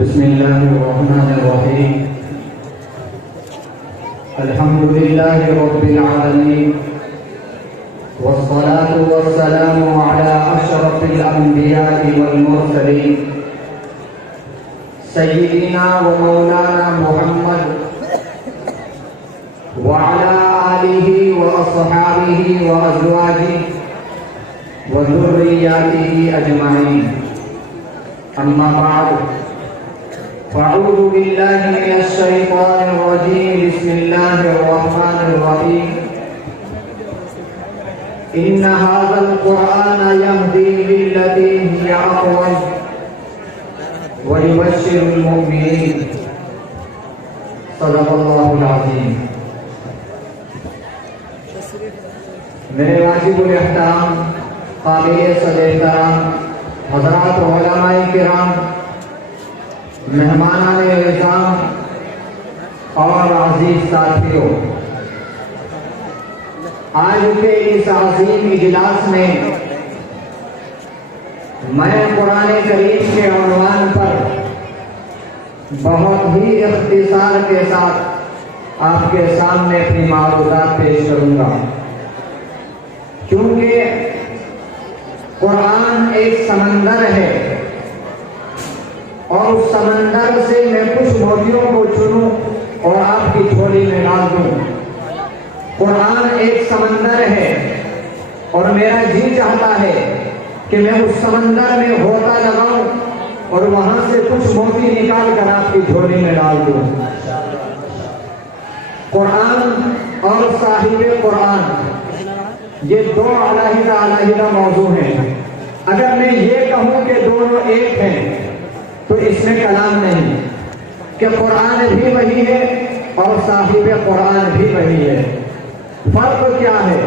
بسم الله الرحمن الرحيم. الحمد لله رب العالمين، والصلاة والسلام على أشرف الأنبياء والمرسلين سيدنا ومولانا محمد وعلى آله وأصحابه وأزواجه وذرياته أجمعين. أما بعد، فأعوذ بالله من الشيطان الرجيم. بسم الله الرحمن الرحيم. إن هذا القرآن يهدي للتي هي أقوم ويبشر المؤمنين. صدق الله العظيم. میرے واجب الاحترام قابل صدر احترام حضرات علماء کرام، مہمانان اعزام اور عزیز ساتھیوں، آج کے اس عظیم اجلاس میں میں قرآن کریم کے عنوان پر بہت ہی اختصار کے ساتھ آپ کے سامنے اپنی معروضات پیش کروں گا، کیونکہ قرآن ایک سمندر ہے اور اس سمندر سے میں کچھ موتیوں کو چنوں اور آپ کی جھولی میں ڈال دوں۔ قرآن ایک سمندر ہے اور میرا جی چاہتا ہے کہ میں اس سمندر میں غوطہ لگاؤں اور وہاں سے کچھ موتی نکال کر آپ کی جھولی میں ڈال دوں۔ قرآن اور صاحب قرآن یہ دو علیحدہ موضوع ہیں۔ اگر میں یہ کہوں کہ دونوں ایک ہیں تو اس میں کلام نہیں، کہ قرآن بھی وہی ہے اور صاحب قرآن بھی وہی ہے۔ فرق کیا ہے؟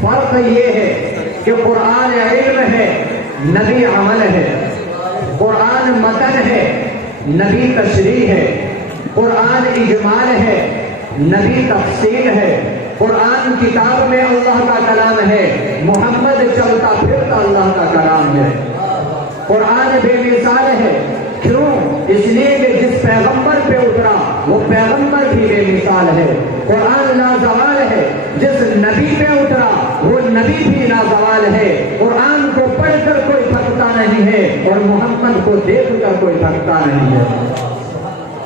فرق یہ ہے کہ قرآن علم ہے، نبی عمل ہے۔ قرآن متن ہے، نبی تشریح ہے۔ قرآن اجمال ہے، نبی تفصیل ہے۔ قرآن کتاب میں اللہ کا کلام ہے، محمد چلتا پھرتا اللہ کا کلام ہے۔ قرآن بے مثال ہے، کیوں؟ اس لیے کہ جس پیغمبر پہ اترا وہ پیغمبر بھی بے مثال ہے۔ قرآن لازوال ہے، جس نبی پہ اترا وہ نبی بھی لازوال ہے۔ قرآن کو پڑھ کر کوئی تھکتا نہیں ہے اور محمد کو دیکھ کر کوئی تھکتا نہیں ہے۔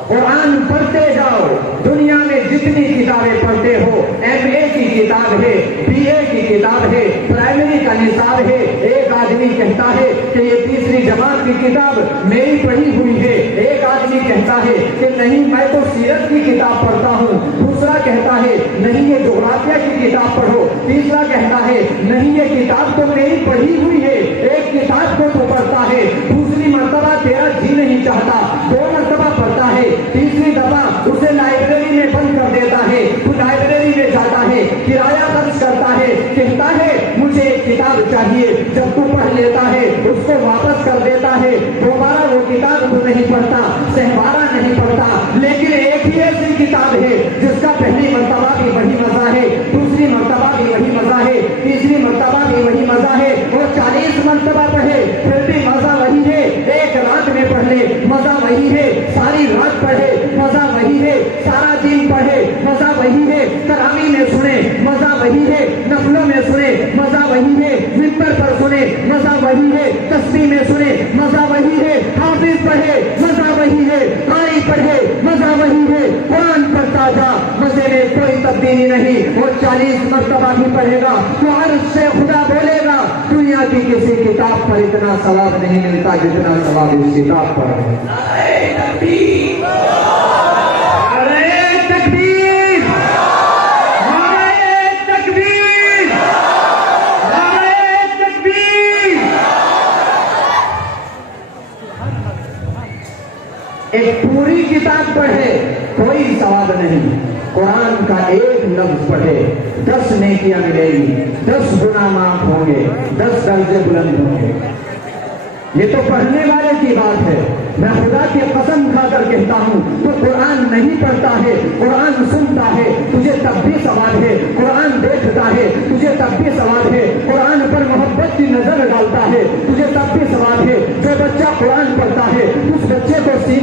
قرآن پڑھتے جاؤ، دنیا میں جتنی کتابیں پڑھتے ہو، ایم اے کی کتاب ہے، بی اے کی کتاب ہے، پرائمری کا نصاب ہے۔ ایک آدمی کہتا ہے کہ یہ تیسری جماعت کی کتاب میری پڑھی ہوئی ہے، ایک آدمی کہتا ہے کہ نہیں میں تو سیرت کی کتاب پڑھتا ہوں، دوسرا کہتا ہے نہیں یہ جغرافیہ کی کتاب پڑھو، تیسرا کہتا ہے نہیں یہ کتاب تو میری پڑھی ہوئی ہے۔ ایک کتاب کو تو پڑھتا ہے، دوسری مرتبہ تیرا جی نہیں چاہتا، دو مرتبہ پڑھتا ہے، تیسری دفعہ اسے لائبریری میں بند کر دیتا ہے، تو لائبریری میں جاتا ہے، کرایہ خرچ کرتا ہے، کہتا ہے مجھے ایک کتاب چاہیے۔ جب تو پڑھ لیتا ہے اس کو واپس کر دیتا ہے، دوبارہ وہ کتاب تو نہیں پڑھتا، سہوارا نہیں پڑھتا۔ لیکن ایک ہی ایسی کتاب ہے جس کا پہلی مرتبہ بھی وہی مزہ ہے، دوسری مرتبہ بھی وہی مزہ ہے، تیسری مرتبہ بھی وہی مزہ ہے، اور 40 مرتبہ پڑھے پھر بھی مزہ وہی ہے۔ ایک رات میں پڑھ لے مزہ وہی ہے، ساری رات پڑھے مزہ وہی ہے، سارا دن پڑھے مزہ وہی ہے، تراویح میں سنے مزہ وہی ہے، نفلوں میں سنے مزہ وہی ہے، ممبر پر سنے مزہ وہی ہے، تسبیح میں سنے مزہ وہی ہے، حافظ پڑھے مزہ وہی ہے، قاری پڑھے مزہ وہی ہے۔ قرآن پڑھتا جا، مزے میں کوئی تبدیلی نہیں، اور 40 مرتبہ بھی پڑھے گا تو عرش سے خدا بولے گا دنیا کی کسی کتاب پر اتنا ثواب نہیں ملتا جتنا ثواب اس کتاب پر ہے۔ ایک پوری کتاب پڑھے کوئی ثواب نہیں، قرآن کا ایک لفظ پڑھے 10 نیکیاں ملے گی، 10 گناہ معاف ہوں گے، 10 درجے بلند ہوں گے۔ یہ تو پڑھنے والے کی بات ہے۔ میں خدا کی قسم کھا کر کہتا ہوں، تو قرآن نہیں پڑھتا ہے، قرآن سنتا ہے، تجھے تب بھی ثواب ہے، قرآن دیکھتا ہے تجھے تب بھی ثواب ہے، قرآن پر محبت کی نظر ڈالتا ہے تجھے تب بھی ثواب ہے۔ جو بچہ قرآن پڑھتا ہے اس بچے کو سینے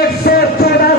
114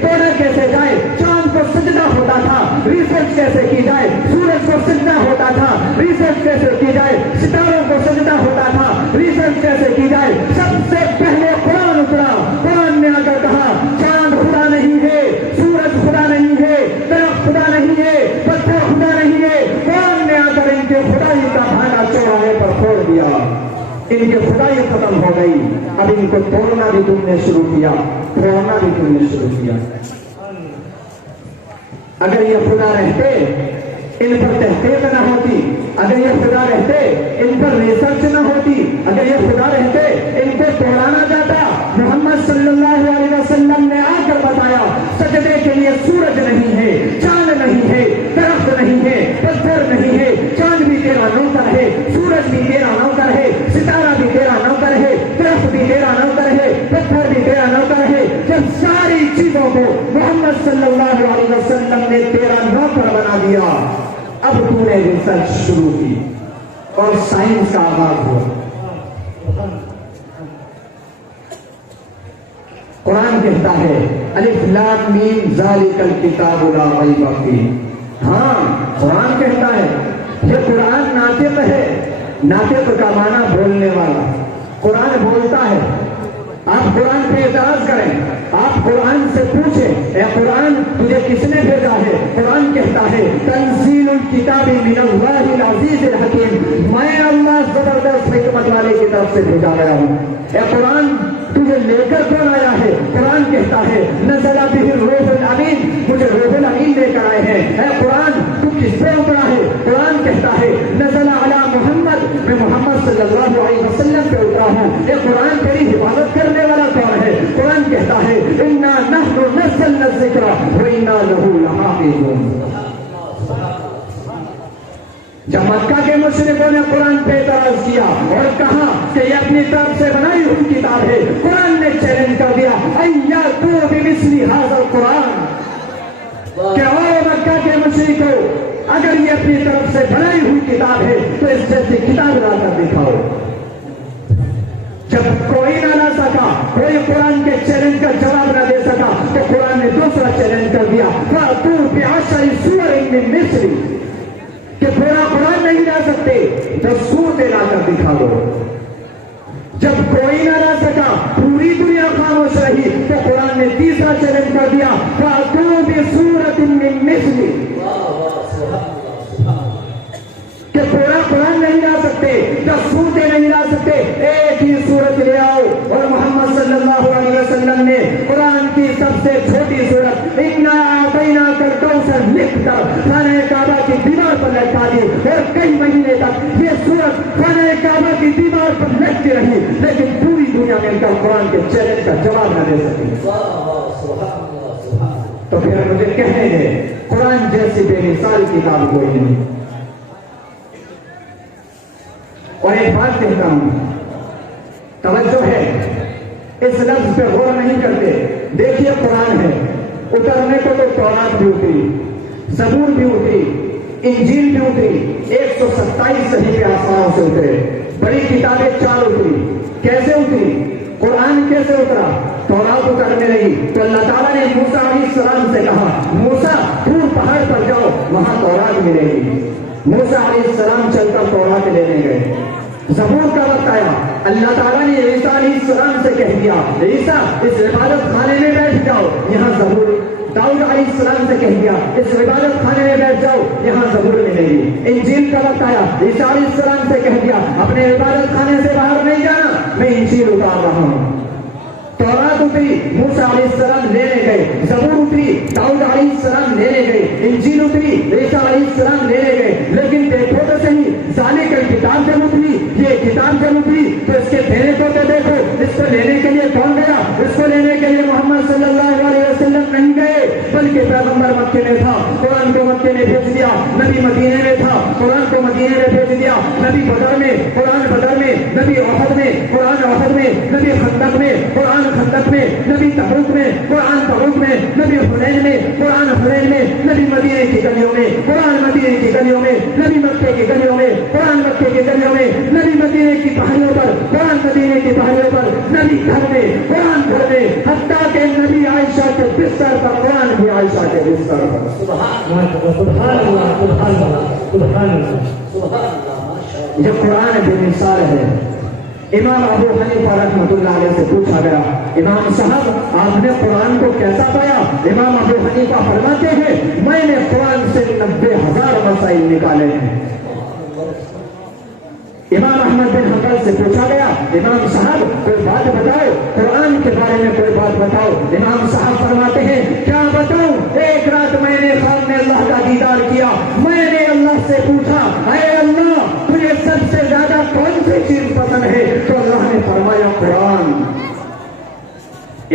توڑا کیسے جائے، چاند کو سجدہ ہوتا تھا ریسرچ کیسے کی جائے، سورج کو سجدہ ہوتا تھا ریسرچ کیسے کی جائے، ستاروں کو سجدہ ہوتا تھا ریسرچ کیسے کی جائے، سب سے پہلے قرآن اترا، قرآن نے آ کر کہا چاند خدا نہیں ہے، سورج خدا نہیں ہے، درخت خدا نہیں ہے، پتھر خدا نہیں ہے، قرآن نے آ کر ان کے خدائی کا بھاگا چوراہے پر پھوڑ دیا، ان کی خدائی ختم ہو گئی، اب ان کو توڑنا بھی تم نے شروع کیا، پھوڑنا بھی تم نے شروع کیا۔ اگر یہ خدا رہتے ان پر تحقیق نہ ہوتی، اگر یہ خدا رہتے ان پر ریسرچ نہ ہوتی، اگر یہ خدا رہتے ان کو توڑانا جاتا، محمد صلی اللہ علیہ وسلم نے آ کر بتایا سجدے کے لیے سورج نہیں ہے، چاند نہیں ہے، درخت نہیں ہے، پتھر نہیں ہے، چاند بھی تیرا نوکر ہے، سورج بھی تیرا نوکر ہے، ستارہ بھی تیرا نوکر ہے، درخت بھی تیرا نوکر ہے، پتھر بھی تیرا نوکر ہے۔ جب ساری چیزوں کو محمد صلی اللہ علیہ وسلم نے تیرا نوکر بنا دیا، اب تو نے ریسرچ شروع کی اور سائنس کا آغاز ہوا۔ قرآن کہتا ہے الف لام میم ذالک الکتاب لا ریب فیہ، ہاں قرآن کہتا ہے، یہ قرآن ناطق ہے، ناطق کا معنی بولنے والا، قرآن بولتا ہے۔ آپ قرآن پہ اعتراض کریں، آپ قرآن سے پوچھیں اے قرآن تجھے کس نے بھیجا ہے، قرآن کہتا ہے تنزیل الکتاب من اللہ العزیز الحکیم، میں اللہ زبردست حکمت والے کی طرف سے بھیجا گیا ہوں۔ اے قرآن تجھے لے کر کون آیا ہے، قرآن کہتا ہے نزل بہ الروح الامین، مجھے روح الامین لے کر آئے ہیں۔ اے قرآن تو کس پہ اترا ہے، قرآن کہتا ہے نزل علی محمد، میں محمد صلی اللہ علیہ وسلم پہ اترا ہوں۔ اے قرآن تیری حفاظت کرنے والا کون ہے، قرآن کہتا ہے انا نحن نزلنا الذکر وانا لہ لحافظون۔ جب مکہ کے مشرکوں نے قرآن پہ اعتراض کیا اور کہا کہ یہ اپنی طرف سے بنائی ہوئی کتاب ہے، قرآن نے چیلنج کر دیا ایاتوا بمثل ھذا القرآن، کہ او مکہ کے مشرکوں اگر یہ اپنی طرف سے بنائی ہوئی کتاب ہے تو اس جیسی کتاب لا کر دکھاؤ۔ جب کوئی نہ لا سکا، کوئی قرآن کے چیلنج کا جواب نہ دے سکا، تو قرآن نے دوسرا چیلنج کر دیا فَأْتُوا بِعَشْرِ سُوَرٍ مِّن مِّثْلِهِ، کہ پورا قرآن نہیں لا سکتے تو سورتیں لا کر دکھا دو۔ جب کوئی نہ لا سکا، پوری دنیا خاموش رہی، تو قرآن نے تیسرا چیلنج کر دیا فَأْتُوا بِسُورَةٍ مِّن مِّثْلِهِ، کہ پورا قرآن نہیں لا سکتے، 10 سورتیں نہیں لا سکتے، ایک ہی سورت لے آؤ۔ اور محمد صلی اللہ علیہ وسلم نے قرآن کی سب سے چھوٹی سورت اِنَّا أَعْطَيْنَاكَ الْكَوْثَرَ لکھ کر خانہ کعبہ کی دیوار پر لٹکا دی، اور کئی مہینے تک یہ سورت خانہ کعبہ کی دیوار پر لٹکتی رہی، لیکن پوری دنیا میں ان کا قرآن کے چیلنج کا جواب نہ دے سکی۔ تو پھر مجھے کہنے دے قرآن جیسی بے مثال کتاب کوئی نہیں۔ اور ایک بات کہتا ہوں، توجہ ہے، اس لفظ پہ غور نہیں کرتے۔ دیکھیے قرآن ہے، اترنے کو تو تورات بھی اتری، زبور بھی اتری، انجیل بھی اتری، 127 صحیفے آسمانوں سے اترے، بڑی کتابیں 4 اتری۔ کیسے اتری؟ قرآن کیسے اترا؟ تورات اترنے لگی تو اللہ تعالیٰ نے موسیٰ علیہ السلام سے کہا موسیٰ طور پہاڑ پر جاؤ، وہاں تورات ملے گی۔ موسیٰ علیہ السلام چل کر تورات لینے گئے۔ زبور کا وقت آیا، اللہ تعالیٰ نے عیسیٰ علیہ السلام سے کہہ دیا عیسیٰ اس عبادت خانے میں بیٹھ جاؤ، یہاں زبور۔ داؤد علیہ السلام سے کہہ دیا اس عبادت خانے میں بیٹھ جاؤ، یہاں زبور ملے گی۔ انجیل کا وقت آیا، عیسیٰ علیہ السلام سے کہہ دیا اپنے عبادت خانے سے باہر نہیں جانا، میں انجیل اتار رہا ہوں۔ تورات اتری، موسیٰ علیہ السلام لینے گئے، زبور اتری، داؤد علیہ السلام لینے گئے، انجیل اتری، عیسیٰ علیہ السلام لینے گئے۔ لیکن دیکھو تو صحیح، ذالک الکتاب جب اتری، یہ کتاب جب اتری تو اس کے دینے کو تو دیکھو، اس کو لینے کے لیے کون گیا؟ اس کو لینے کے لیے محمد صلی اللہ علیہ وسلم نہیں گئے، بلکہ پیغمبر مکے میں تھا، قرآن کو مکے میں بھیج دیا، نبی مدینے میں تھا، قرآن کو مدینے میں بھیج دیا، نبی بدر میں، قرآن بدر میں، نبی احد میں، قرآن احد میں، نبی خندق میں، قرآن خندق میں، نبی تبوک میں، قرآن تبوک میں، نبی حنین میں، قرآن حنین میں، نبی مدینے کی گلیوں میں، قرآن مدینے کی گلیوں میں، نبی مکے کی گلیوں میں، قرآن مکے کی گلیوں میں، نبی مدینے کی پہاڑیوں پر، قرآن مدینے کی پہاڑیوں پر، نبی گھر میں، قرآن گھر میں، حتیٰ کہ نبی آئے سبحان اللہ سبحان اللہ سبحان اللہ. یہ قرآن بے مثال ہے. امام ابو حنیفہ رحمۃ اللہ علیہ سے پوچھا گیا امام صاحب آپ نے قرآن کو کیسا پایا؟ امام ابو حنیفہ فرماتے ہیں میں نے قرآن سے 90,000 مسائل نکالے ہیں. امام احمد بن حنبل سے پوچھا گیا امام صاحب کوئی بات بتاؤ قرآن کے بارے میں کوئی بات بتاؤ. امام صاحب فرماتے ہیں کیا بتاؤں؟ ایک رات میں نے خواب میں اللہ کا دیدار کیا. میں نے اللہ سے پوچھا اے اللہ تجھے سب سے زیادہ کون سی چیز پسند ہے؟ تو اللہ نے فرمایا قرآن.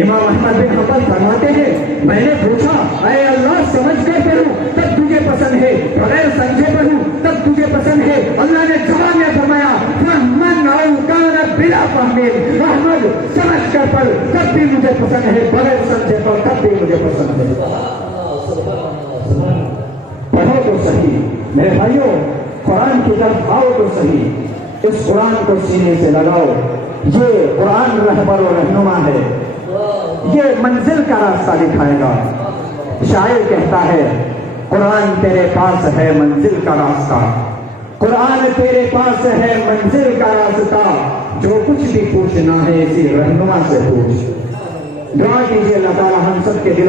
امام احمد بن حنبل فرماتے ہیں میں نے پوچھا اے اللہ سمجھ کر پڑھوں تب تجھے پسند ہے بغیر سمجھے پڑھوں تب تجھے پسند ہے؟ اللہ نے جواب میں فرمایا فہمن او کان بلا فہم. احمد سمجھ کر پڑھ تب بھی مجھے پسند ہے بغیر سمجھے پڑھ تب بھی مجھے پسند ہے. پڑھو تو صحیح میرے بھائیوں قرآن کی طرف آؤ تو صحیح. اس قرآن کو سینے سے لگاؤ. یہ قرآن رہبر و رہنما ہے. یہ منزل کا راستہ دکھائے گا. شاعر کہتا ہے قرآن تیرے پاس ہے منزل کا راستہ. قرآن تیرے پاس ہے منزل کا راستہ. جو کچھ بھی پوچھنا ہے اسی رہنما سے پوچھ. دعا کیجیے اللہ تعالی ہم سب کے دلوں